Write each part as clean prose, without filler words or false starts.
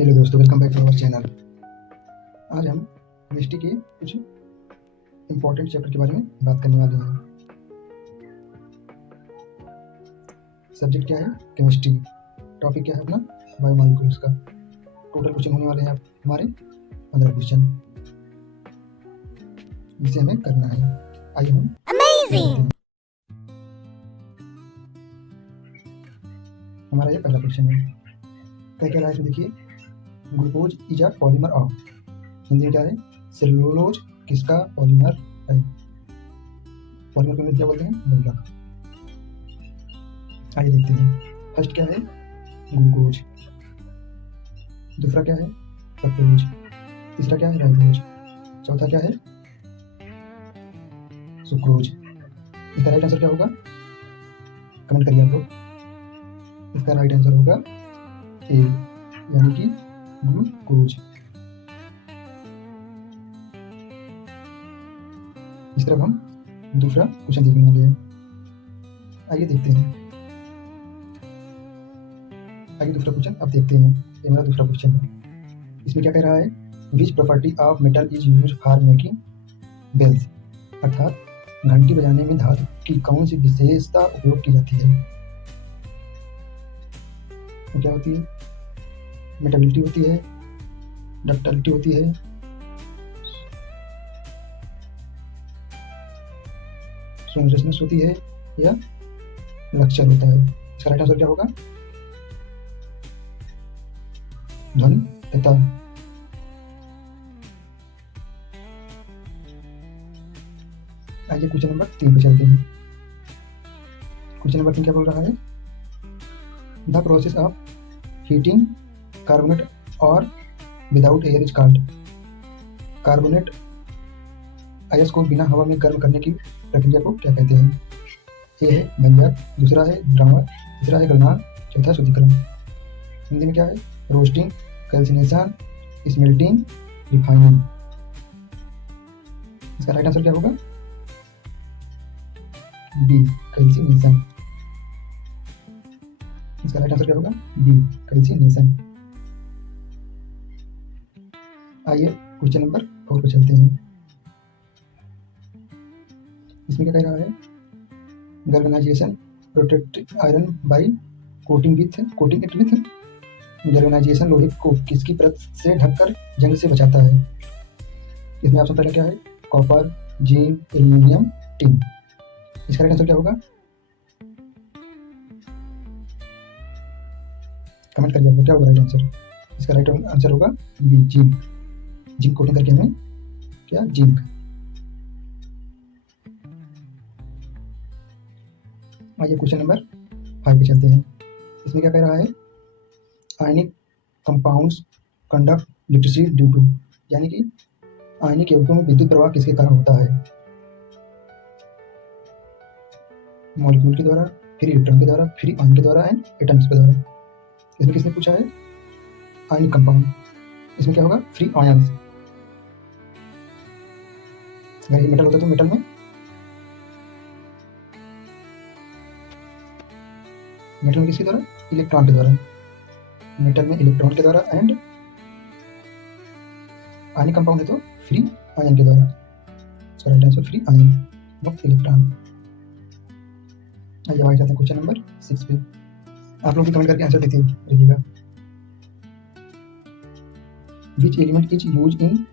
Hello दोस्तों, welcome back to our channel. आज हम केमिस्ट्री के कुछ इम्पोर्टेंट चैप्टर के बारे में बात करने वाले हैं। सब्जेक्ट क्या है? केमिस्ट्री। टॉपिक क्या है अपना? बायोमॉलिक्यूल्स का। टोटल क्वेश्चन होने वाले हैं हमारे 15 क्वेश्चन, जिसे हमें करना है। आइए हम अमेजिंग। हमारा ये पहला क्वेश्चन है। क्या क्या है? देखिए, glucose is a polymer of. Hindi में क्या है? सेलुलोज किसका पॉलीमर है? पॉलीमर को क्या बोलते हैं? बहुलक। आइए देखते हैं। फर्स्ट क्या है? ग्लूकोज। दूसरा क्या है? फ्रक्टोज। तीसरा क्या है? राइबोज। चौथा क्या है? सुक्रोज। इसका राइट आंसर क्या होगा? कमेंट करिए आप लोग। इसका राइट आंसर होगा ए, यानी कि ग्लूकोज। इस तरफ हम दूसरा क्वेश्चन देखने वाले हैं। आइए देखते हैं। आइए दूसरा क्वेश्चन अब देखते हैं। ये मेरा दूसरा क्वेश्चन है। इसमें क्या कह रहा है? Which property of metal is use for making bells. अर्थात घंटी बजाने में धातु की कौन सी विशेषता उपयोग की जाती है? तो क्या होती है? मेटेबिलिटी होती है, डक्टिलिटी होती है, सोनरेसनेस होती है, या लक्चर होता है। इसका राइट आंसर क्या होगा? ध्वनि तथा। आइए क्वेश्चन नंबर 3 पे चलते हैं। क्वेश्चन नंबर 3 क्या बोल रहा है? The process of heating carbonate और without air is called. Carbonate अयस्क को बिना हवा में गर्म करने की प्रक्रिया को क्या कहते हैं? ए है भंजक, दूसरा है द्रावक, तीसरा है गलनांक, चौथा शुद्धिकरण। हिंदी में क्या है? Roasting, calcination, smelting, refining. इसका राइट आंसर क्या होगा? B, calcination. इसका राइट आंसर क्या होगा? B, calcination. आइए क्वेश्चन नंबर 4 पे चलते हैं। इसमें क्या कह रहा है? Galvanization protect iron by coating it with. Galvanization लोहे को किसकी परत से ढककर जंग से बचाता है? इसमें ऑप्शन पहला क्या है? Copper, zinc, aluminium, tin. इसका राइट आंसर क्या होगा? कमेंट करिए आपको क्या होगा राइट आंसर। इसका राइट आंसर होगा बी, जिंक। जिंक कोटिंग करके हमें क्या? जिंक। आइए क्वेश्चन नंबर 5 पे चलते हैं। इसमें क्या कह रहा है? Ionic compounds conduct electricity due to. यानी कि आयनिक यौगिकों में विद्युत प्रवाह किसके कारण होता है? मॉलिक्यूल के द्वारा, फिर इलेक्ट्रॉन के द्वारा, फिर आयन के द्वारा एंड एटम्स के द्वारा। इसमें किसने पूछा है? Ionic compound. इसमें क्या होगा? Free ions. अगर ये मेटल होता तो मेटल में किसके द्वारा? इलेक्ट्रॉन के द्वारा। मेटल में इलेक्ट्रॉन के द्वारा एंड आयनिक कंपाउंड है तो फ्री आयन के द्वारा। इसका right answer free ion, not electron. आइए आगे जाते हैं क्वेश्चन नंबर 6 पे। आप लोग भी कमेंट करके आंसर देते रहिएगा। Which element is use in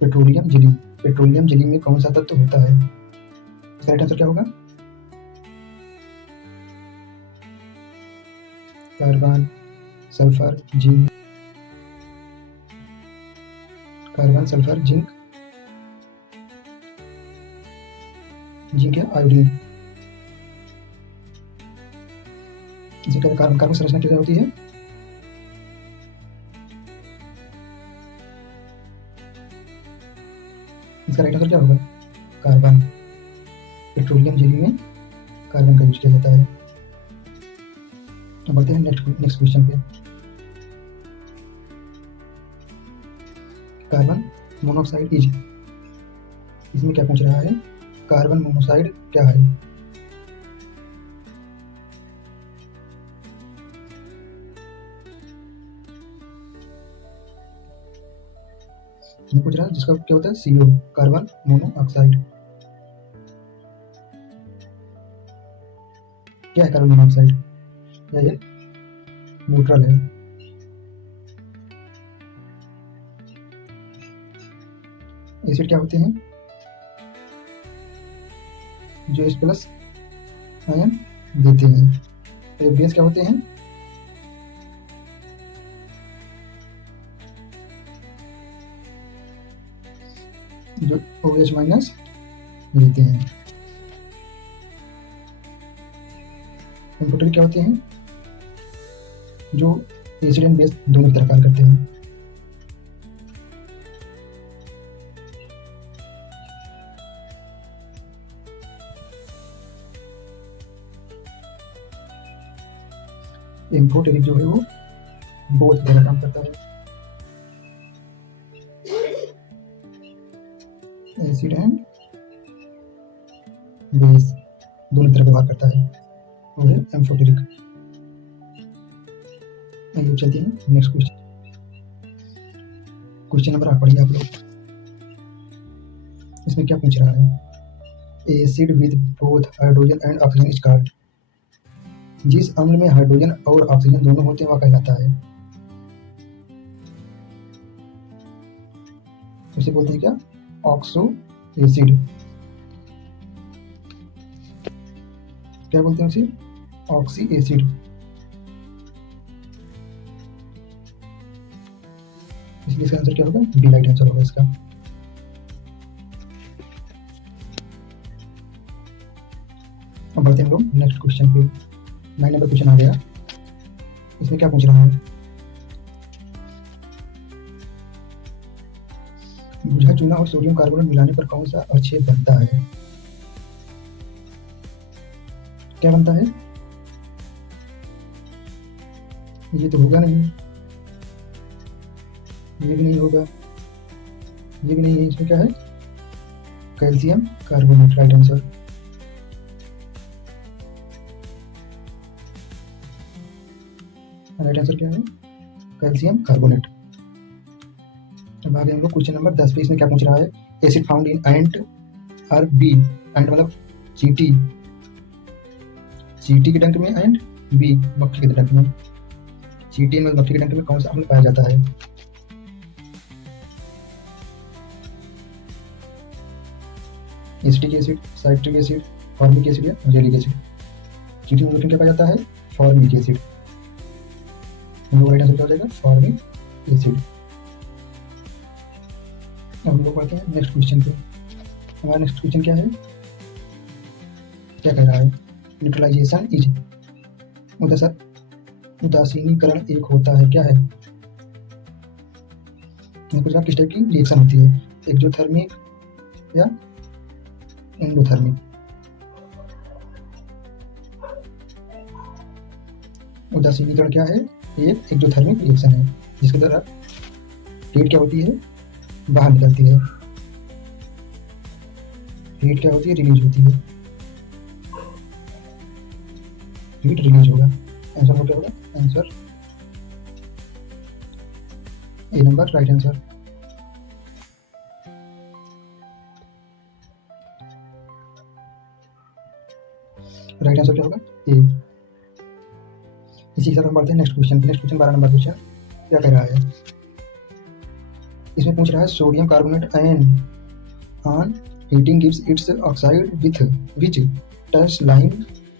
petroleum jelly. Petroleum jelly में कौन सा तत्व होता है? इसका राइट आंसर क्या होगा? Carbon, sulphur, zinc. Carbon, sulphur, zinc. Zinc है आयोडीन। इसी तरह कार्बन संरचना क्या होती है? इसका राइट आंसर क्या होगा? कार्बन। पेट्रोलियम जेली में कार्बन का यूज किया जाता है। तो बढ़ते हैं नेक्स्ट क्वेश्चन पे। Carbon monoxide is. इसमें क्या पूछ रहा है? कार्बन मोनोऑक्साइड क्या है? ये पूछ रहा है जिसका क्या होता है CO, कार्बन मोनोऑक्साइड। क्या है कार्बन मोनोऑक्साइड? ये न्यूट्रल है। एसिड क्या होते हैं? जो H+ आयन देते हैं। तो बेस क्या होते हैं? जो OH- देते हैं। इम्प्योरिटी क्या होते हैं? जो एसिड एंड बेस दोनों की तरह कार्य करते हैं। इम्प्योरिटी जो है वो बोथ तरह काम करता है, एसिड एंड बेस दोनों तरह व्यवहार करता है, वो है एम्फोटेरिक। आइए चलते हैं नेक्स्ट क्वेश्चन। क्वेश्चन नंबर 8 पढ़िए आप लोग। इसमें क्या पूछ रहा है? Acid with both hydrogen and oxygen is called. जिस अम्ल में हाइड्रोजन और ऑक्सीजन दोनों होते हैं वह कहलाता है। उसे बोलते हैं क्या? Oxo acid. क्या बोलते हैं उसे? Oxy acid. इसलिए इसका आंसर क्या होगा? बी राइट आंसर होगा इसका। अब बढ़ते हैं हम लोग नेक्स्ट क्वेश्चन पे। 9 नंबर क्वेश्चन आ गया। इसमें क्या पूछ रहा है? बुझा चूना और सोडियम कार्बोनेट मिलाने पर कौन सा अवक्षेप बनता है? क्या बनता है? ये तो होगा नहीं, ये भी नहीं होगा, ये भी नहीं है। इसमें क्या है? Calcium carbonate right answer. Right answer क्या है? Calcium carbonate. अब आगे हम लोग क्वेश्चन नंबर 10 पे। इसमें क्या पूछ रहा है? Acid found in ant or bee. Ant मतलब चींटी, चींटी के डंक में, एंड बी मक्खी के डंक में। चींटी में मक्खी के डंक में कौन सा अम्ल पाया जाता है? Acetic acid, citric acid, formic acid या जेलिक एसिड। चींटी में क्या पाया जाता है? Formic acid. हम लोग राइट आंसर क्या हो जाएगा? Formic acid. अब हम लोग पढ़ते हैं नेक्स्ट क्वेश्चन पे। हमारा नेक्स्ट क्वेश्चन क्या है? क्या कह रहा है? न्यूट्रलाइजेशन इज उदासीनीकरण एक होता है। क्या है? कुछ किस टाइप की रिएक्शन होती है? एक्सोथर्मिक या एंडोथर्मिक? उदासीनीकरण क्या है? एक एक्सोथर्मिक रिएक्शन है जिसके द्वारा हीट क्या होती है? बाहर निकलती है। हीट क्या होती है? रिलीज होती है। हीट रिलीज होगा। आंसर क्या होगा? Answer A number right answer. Right answer क्या होगा? ए। इसी के साथ हम बढ़ते हैं नेक्स्ट क्वेश्चन पे। नेक्स्ट क्वेश्चन 12 नंबर क्वेश्चन क्या कह रहा है? इसमें पूछ रहा है sodium carbonate ion on heating gives it's oxide with which turns lime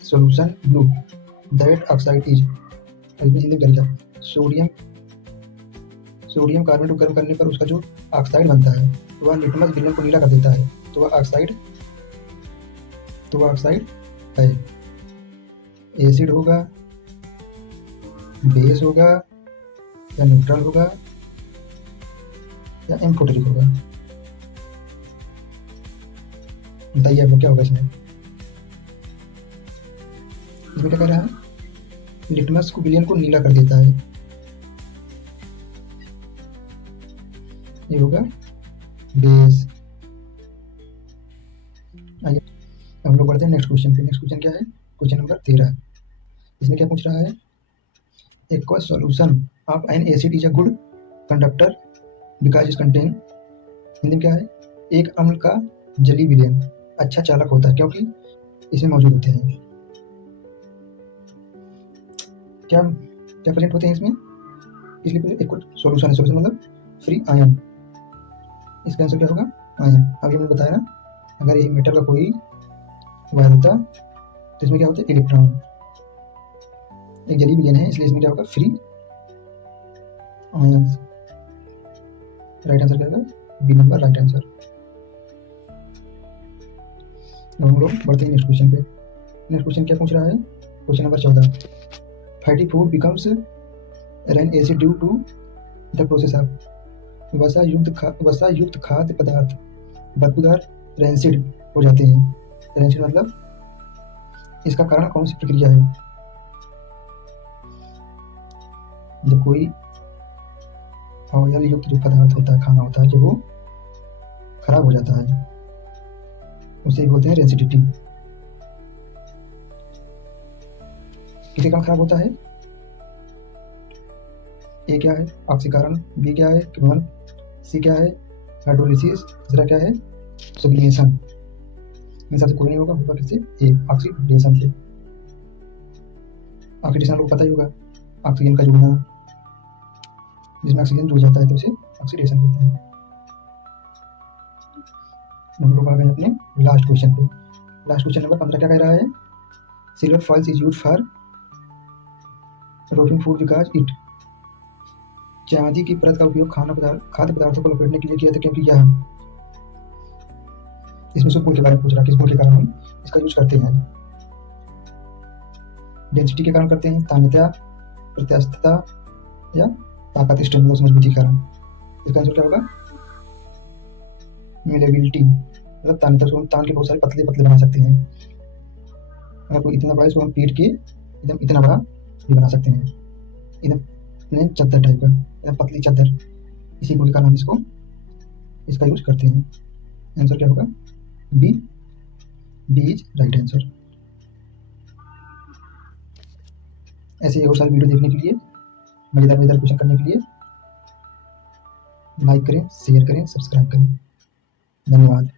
solution blue that oxide is. इसमें हिंदी में क्या? सोडियम कार्बोनेट को गर्म करने पर उसका जो ऑक्साइड बनता है तो वह लिटमस विलयन को नीला कर देता है। तो वह ऑक्साइड है। एसिड होगा, बेस होगा, या न्यूट्रल होगा, या एम्फोटेरिक होगा? बताइए आपको क्या होगा इसमें? इसमें क्या कह रहा है? लिटमस को विलयन को नीला कर देता है। ये होगा बेस। आइए हम लोग बढ़ते हैं नेक्स्ट क्वेश्चन पे। नेक्स्ट क्वेश्चन क्या है? Question number 13। इसमें क्या पूछ रहा है? Aqua solution of N acid is a good conductor because it contain Hindi में क्या है, एक अम्ल का जली विलयन अच्छा चालक होता है क्योंकि इसमें मौजूद होते हैं क्या क्या प्रेजेंट होते हैं इसमें, इसलिए एक सॉल्यूशन है, सॉल्यूशन मतलब फ्री आयन, इसका आंसर क्या होगा, आयन। अभी हमने बताया ना, अगर ये मेटल का कोई वायर होता तो इसमें क्या होता है, इलेक्ट्रॉन, एक जली विलयन है इसलिए इसमें क्या होगा, फ्री आयन। राइट आंसर क्या होगा, बी नंबर राइट आंसर। अब हम लोग बढ़ते हैं नेक्स्ट क्वेश्चन पे। नेक्स्ट क्वेश्चन क्या पूछ रहा है, question number 14, fatty food becomes rancid due to the process of, वसा युक्त खाद्य पदार्थ बदबूदार रैंसिड हो जाते हैं। रैंसिड मतलब इसका कारण कौन सी प्रक्रिया है, जब कोई ऑयल युक्त जो पदार्थ होता है, खाना होता है, जब वो खराब हो जाता है उसे बोलते हैं रेसिडिटी। किसके कारण खराब होता है, ए क्या है, ऑक्सीकरण, बी क्या है, किण्वन, सी क्या है, हाइड्रोलिसिस, तीसरा क्या है, सब्लिमेशन। इन सबसे कोई नहीं होगा, होगा किससे, ए ऑक्सीडेशन से। ऑक्सीडेशन आपको पता ही होगा, ऑक्सीजन का जुड़ना, जिसमें ऑक्सीजन जुड़ जाता है तो उसे ऑक्सीडेशन कहते हैं। हम लोग आ गए अपने लास्ट क्वेश्चन पे। लास्ट क्वेश्चन नंबर 15 क्या कह रहा है, silver foils is used for rotting food because it, चांदी की परत का उपयोग खाद्य पदार्थों को लपेटने के लिए किया था क्योंकि यह, इसमें से गुण के बारे में पूछ रहा है, किस गुण के कारण हम इसका यूज करते हैं, डेंसिटी के कारण करते हैं, तान्यता, प्रत्यास्थता या ताकत स्ट्रेंथ मजबूती के कारण। इसका आंसर क्या होगा, मेलेबिलिटी, मतलब तान्यता को तान के बहुत सारे पतले पतले बना सकते हैं। अगर कोई इतना बड़ा, इसको हम पीट के एकदम इतना बड़ा भी बना सकते हैं, एकदम प्लेन चादर टाइप का, एकदम पतली चादर। इसी गुण के कारण हम इसका यूज करते हैं। आंसर क्या होगा, B, B is right answer. ऐसे और सारी वीडियो देखने के लिए, मजेदार मजेदार क्वेश्चन करने के लिए लाइक करें, शेयर करें, सब्सक्राइब करें। धन्यवाद।